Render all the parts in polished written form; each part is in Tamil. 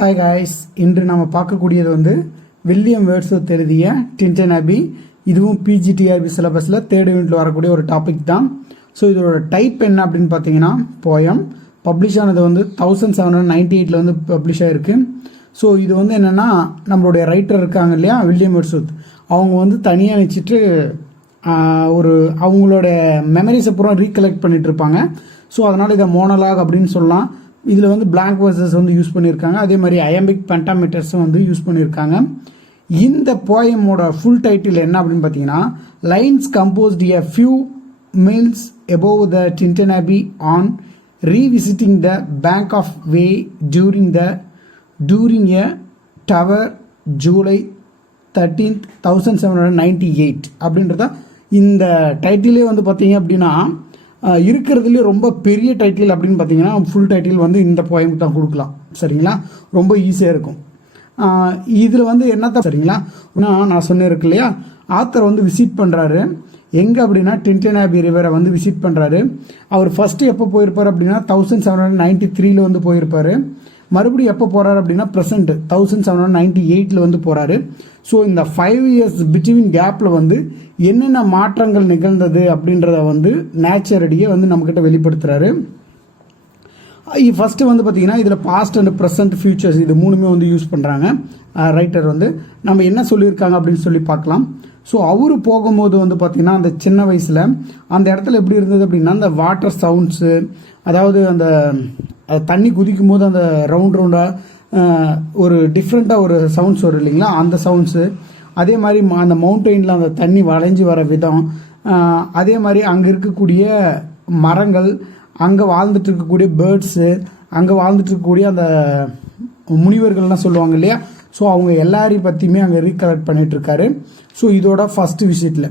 ஹாய் காய்ஸ், இன்று நம்ம பார்க்கக்கூடியது வந்து வில்லியம் வேர்ட்ஸ்வொர்த் எழுதிய டின்டன் அபி. இதுவும் பிஜிடிஆர்பி சிலபஸில் தேர்ட் யூனிட்டில் வரக்கூடிய ஒரு டாபிக் தான். ஸோ இதோட டைப் என்ன அப்படின்னு பார்த்தீங்கன்னா போயம். பப்ளிஷ் ஆனது வந்து 1798 வந்து பப்ளிஷ் ஆகிருக்கு. ஸோ இது வந்து என்னென்னா நம்மளுடைய ரைட்டர் இருக்காங்க இல்லையா, வில்லியம் வேர்ட்ஸ்வொர்த், அவங்க வந்து தனியாக வச்சுட்டு ஒரு அவங்களோட மெமரிஸை பூரா ரீகலெக்ட் பண்ணிட்டு இருப்பாங்க. ஸோ அதனால் இதை மோனலாக் அப்படின்னு சொல்லலாம். இதில் வந்து பிளாங்க் வேர்சஸ் வந்து யூஸ் பண்ணியிருக்காங்க. அதே மாதிரி அயம்பிக் பென்டாமீட்டர்ஸும் வந்து யூஸ் பண்ணியிருக்காங்க. இந்த போயமோட ஃபுல் டைட்டில் என்ன அப்படின்னு பார்த்தீங்கன்னா, lines composed a few miles above the Tinton Abbey on revisiting the bank of Way during a tower July 13th 1798 அப்படின்றத இந்த டைட்டிலே வந்து பார்த்தீங்க அப்படின்னா இருக்கிறதுலே ரொம்ப பெரிய டைட்டில் அப்படின்னு பார்த்தீங்கன்னா ஃபுல் டைட்டில் வந்து இந்த போயமுக்கு தான் கொடுக்கலாம். சரிங்களா, ரொம்ப ஈஸியாக இருக்கும். இதில் வந்து என்னத்தான் சரிங்களா, நான் சொன்னேன் இருக்கு இல்லையா, ஆத்தர் வந்து விசிட் பண்ணுறாரு எங்கே அப்படின்னா டின்டன் அபி ரிவரை வந்து விசிட் பண்ணுறாரு. அவர் ஃபஸ்ட்டு எப்போ போயிருப்பார் அப்படின்னா 1793 வந்து போயிருப்பார். மறுபடியும் எப்போ போகிறாரு அப்படின்னா ப்ரெசண்ட் 1798 வந்து போகிறாரு. ஸோ இந்த 5 years பிட்வீன் கேப்பில் வந்து என்னென்ன மாற்றங்கள் நிகழ்ந்தது அப்படின்றத வந்து நேச்சரடியை வந்து நம்மக்கிட்ட வெளிப்படுத்துகிறாரு. ஃபஸ்ட்டு வந்து பார்த்தீங்கன்னா இதில் பாஸ்ட் அண்ட் ப்ரெசன்ட் ஃபியூச்சர்ஸ் இது மூணுமே வந்து யூஸ் பண்ணுறாங்க. ரைட்டர் வந்து நம்ம என்ன சொல்லியிருக்காங்க அப்படின்னு சொல்லி பார்க்கலாம். ஸோ அவரு போகும்போது வந்து பார்த்தீங்கன்னா அந்த சின்ன வயசில் அந்த இடத்துல எப்படி இருந்தது அப்படின்னா, அந்த வாட்டர் சவுண்ட்ஸு, அதாவது அந்த தண்ணி குதிக்கும் போது அந்த ரவுண்டாக ஒரு டிஃப்ரெண்ட்டாக ஒரு சவுண்ட்ஸ் வரும் இல்லைங்களா, அந்த சவுண்ட்ஸு. அதே மாதிரி அந்த மவுண்டெயினில் அந்த தண்ணி வளைஞ்சி வர விதம், அதே மாதிரி அங்கே இருக்கக்கூடிய மரங்கள், அங்கே வாழ்ந்துட்டு இருக்கக்கூடிய பேர்ட்ஸு, அங்கே வாழ்ந்துட்டு இருக்கக்கூடிய அந்த முனிவர்கள்லாம் சொல்லுவாங்க இல்லையா, ஸோ அவங்க எல்லாரையும் பற்றியுமே அங்கே ரீகலெக்ட் பண்ணிகிட்ருக்காரு. ஸோ இதோட ஃபஸ்ட்டு விசிட்டில்,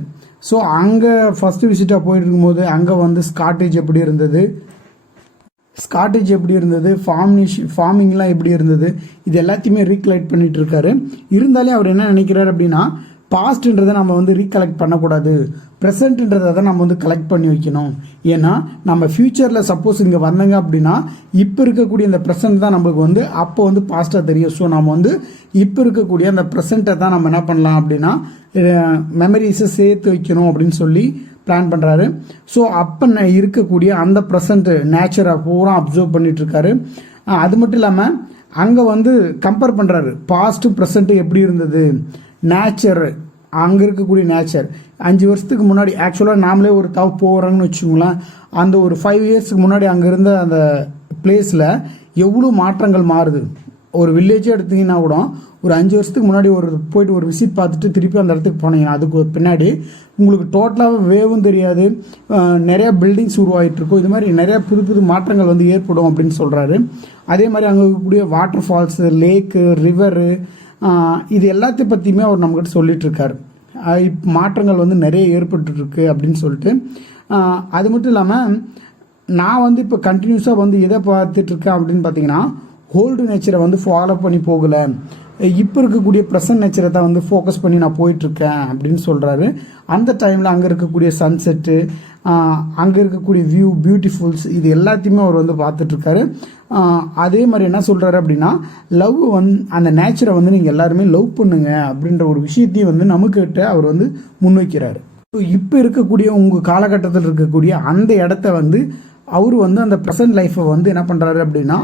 ஸோ அங்கே ஃபஸ்ட்டு விசிட்டாக போயிட்டு இருக்கும்போது அங்கே வந்து ஸ்காட்டேஜ் எப்படி இருந்தது, ஃபார்மிங்லாம் எப்படி இருந்தது, இது எல்லாத்தையுமே ரீகலெக்ட் பண்ணிட்டு இருக்காரு. இருந்தாலே அவர் என்ன நினைக்கிறார் அப்படின்னா, பாஸ்ட்ன்றதை நம்ம வந்து ரீகலெக்ட் பண்ணக்கூடாது, ப்ரெசென்ட்ன்றதை தான் நம்ம வந்து கலெக்ட் பண்ணி வைக்கணும். ஏன்னா நம்ம ஃப்யூச்சரில் சப்போஸ் இங்கே வந்தாங்க அப்படின்னா இப்போ இருக்கக்கூடிய இந்த ப்ரெசென்ட் தான் நம்மளுக்கு வந்து அப்போ வந்து பாஸ்ட்டாக தெரியும். ஸோ நம்ம வந்து இப்போ இருக்கக்கூடிய அந்த ப்ரெசென்ட்டை தான் நம்ம என்ன பண்ணலாம் அப்படின்னா மெமரிஸை சேர்த்து வைக்கணும் அப்படின்னு சொல்லி பிளான் பண்ணுறாரு. ஸோ அப்போ இருக்கக்கூடிய அந்த ப்ரெசென்ட் நேச்சரை பூரா அப்சர்வ் பண்ணிட்டு இருக்காரு. அது மட்டும் இல்லாமல் அங்கே வந்து கம்பேர் பண்ணுறாரு, பாஸ்ட்டும் ப்ரெசென்ட்டு எப்படி இருந்தது, நேச்சர், அங்கே இருக்கக்கூடிய நேச்சர் 5 வருஷத்துக்கு முன்னாடி ஆக்சுவலாக நாமளே ஒரு போகிறாங்கன்னு வச்சுக்கோங்களேன், அந்த ஒரு 5 yearsக்கு முன்னாடி அங்கே இருந்த அந்த பிளேஸில் எவ்வளோ மாற்றங்கள் மாறுது. ஒரு வில்லேஜே எடுத்தீங்கன்னா கூட ஒரு 5 வருஷத்துக்கு முன்னாடி போயிட்டு ஒரு விசிட் பார்த்துட்டு திருப்பி அந்த இடத்துக்கு போனீங்கன்னா அதுக்கு பின்னாடி உங்களுக்கு டோட்டலாக வேவும் தெரியாது, நிறையா பில்டிங்ஸ் உருவாகிட்டு இருக்கும். இது மாதிரி நிறையா புது புது மாற்றங்கள் வந்து ஏற்படும் அப்படின்னு சொல்கிறாரு. அதே மாதிரி அங்கே இருக்கக்கூடிய வாட்டர் ஃபால்ஸு, லேக்கு, ரிவரு, இது எல்லாத்தையும் பற்றியுமே அவர் நம்மக்கிட்ட சொல்லிட்டு இருக்காரு. மாற்றங்கள் வந்து நிறைய ஏற்பட்டுருக்கு அப்படின்னு சொல்லிட்டு. அது மட்டும் இல்லாமல் நான் வந்து இப்போ கண்டினியூஸாக வந்து எதை பார்த்துட்ருக்கேன் அப்படின்னு பார்த்தீங்கன்னா, ஓல்டு நேச்சரை வந்து ஃபாலோ பண்ணி போகலை, இப்போ இருக்கக்கூடிய ப்ரெசன்ட் நேச்சரை தான் வந்து ஃபோக்கஸ் பண்ணி நான் போயிட்டுருக்கேன் அப்படின்னு சொல்கிறாரு. அந்த டைமில் அங்கே இருக்கக்கூடிய சன்செட்டு, அங்கே இருக்கக்கூடிய பியூட்டிஃபுல்ஸ், இது எல்லாத்தையுமே அவர் வந்து பார்த்துட்ருக்காரு. அதே மாதிரி என்ன சொல்கிறாரு அப்படின்னா, லவ் அந்த நேச்சரை வந்து நீங்கள் எல்லாருமே லவ் பண்ணுங்க அப்படின்ற ஒரு விஷயத்தையும் வந்து நமக்கிட்ட அவர் வந்து முன்வைக்கிறாரு. ஸோ இப்போ இருக்கக்கூடிய உங்கள் காலகட்டத்தில் இருக்கக்கூடிய அந்த இடத்த வந்து அவர் வந்து அந்த ப்ரெசன்ட் லைஃப்பை வந்து என்ன பண்ணுறாரு அப்படின்னா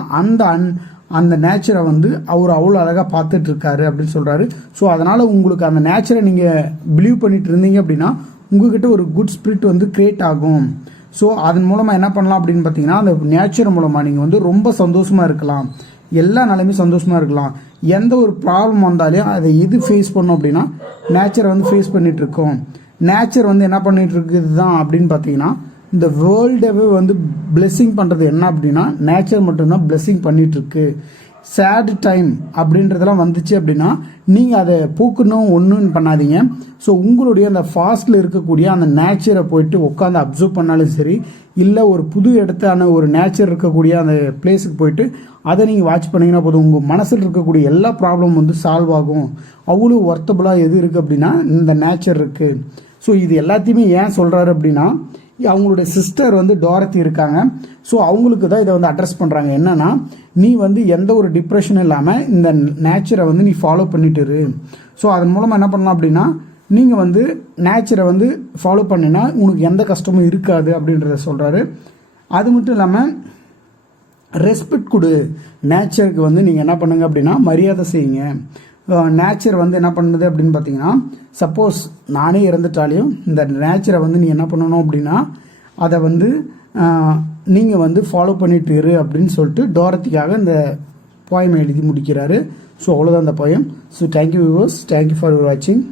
அந்த நேச்சரை வந்து அவர் அவ்வளோ அழகாக பார்த்துட்டு இருக்காரு அப்படின்னு சொல்கிறாரு. ஸோ அதனால் உங்களுக்கு அந்த நேச்சரை நீங்கள் பிலீவ் பண்ணிட்டு இருந்தீங்க அப்படின்னா உங்ககிட்ட ஒரு குட் ஸ்பிரிட் வந்து கிரியேட் ஆகும். ஸோ அதன் மூலமாக என்ன பண்ணலாம் அப்படின்னு பார்த்தீங்கன்னா, அந்த நேச்சர் மூலமாக நீங்கள் வந்து ரொம்ப சந்தோஷமாக இருக்கலாம், எல்லா நாளுமே சந்தோஷமாக இருக்கலாம். எந்த ஒரு ப்ராப்ளம் வந்தாலும் அதை எது ஃபேஸ் பண்ணோம் அப்படின்னா நேச்சரை வந்து ஃபேஸ் பண்ணிகிட்டு இருக்கோம். நேச்சர் வந்து என்ன பண்ணிகிட்டு இருக்குது தான் அப்படின்னு பார்த்தீங்கன்னா, இந்த வேர்ல்டவே வந்து பிளெஸ்ஸிங் பண்ணுறது என்ன அப்படின்னா நேச்சர் மட்டும்தான் பிளெஸ்ஸிங் பண்ணிகிட்ருக்கு. சேட் டைம் அப்படின்றதெல்லாம் வந்துச்சு அப்படின்னா நீங்கள் அதை போக்கணும் ஒன்றுன்னு பண்ணாதீங்க. ஸோ உங்களுடைய அந்த ஃபாஸ்ட்டில் இருக்கக்கூடிய அந்த நேச்சரை போயிட்டு உட்காந்து அப்சர்வ் பண்ணாலும் சரி, இல்லை ஒரு புது இடத்தான ஒரு நேச்சர் இருக்கக்கூடிய அந்த பிளேஸுக்கு போயிட்டு அதை நீங்கள் வாட்ச் பண்ணிங்கன்னா போதும், உங்கள் மனசில் இருக்கக்கூடிய எல்லா ப்ராப்ளமும் வந்து சால்வ் ஆகும். அவ்வளோ ஒர்த்தபுளாக எது இருக்குது அப்படின்னா இந்த நேச்சர் இருக்குது. ஸோ இது எல்லாத்தையுமே ஏன் சொல்கிறாரு அப்படின்னா, அவங்களுடைய சிஸ்டர் வந்து டாரத்தி இருக்காங்க. ஸோ அவங்களுக்கு தான் இதை வந்து அட்ரஸ் பண்ணுறாங்க. என்னன்னா, நீ வந்து எந்த ஒரு டிப்ரெஷனும் இல்லாமல் இந்த நேச்சரை வந்து நீ ஃபாலோ பண்ணிட்டு இரு. ஸோ அதன் மூலமாக என்ன பண்ணலாம் அப்படின்னா, நீங்கள் வந்து நேச்சரை வந்து ஃபாலோ பண்ணினா உனக்கு எந்த கஷ்டமும் இருக்காது அப்படின்றத சொல்கிறாரு. அது மட்டும் இல்லாமல் ரெஸ்பெக்ட் கொடு, நேச்சருக்கு வந்து நீங்கள் என்ன பண்ணுங்க அப்படின்னா மரியாதை செய்யுங்க. நேச்சர் வந்து என்ன பண்ணுது அப்படின்னு பார்த்தீங்கன்னா, சப்போஸ் நானே இறந்துட்டாலையும் இந்த நேச்சரை வந்து நீ என்ன பண்ணணும் அப்படின்னா அதை வந்து நீங்கள் வந்து ஃபாலோ பண்ணிட்டு இரு அப்படின்னு சொல்லிட்டு டாரத்திக்காக இந்த போயம் எழுதி முடிக்கிறாரு. ஸோ அவ்வளோதான் அந்த poem. So thank you viewers, thank you for வாட்சிங்.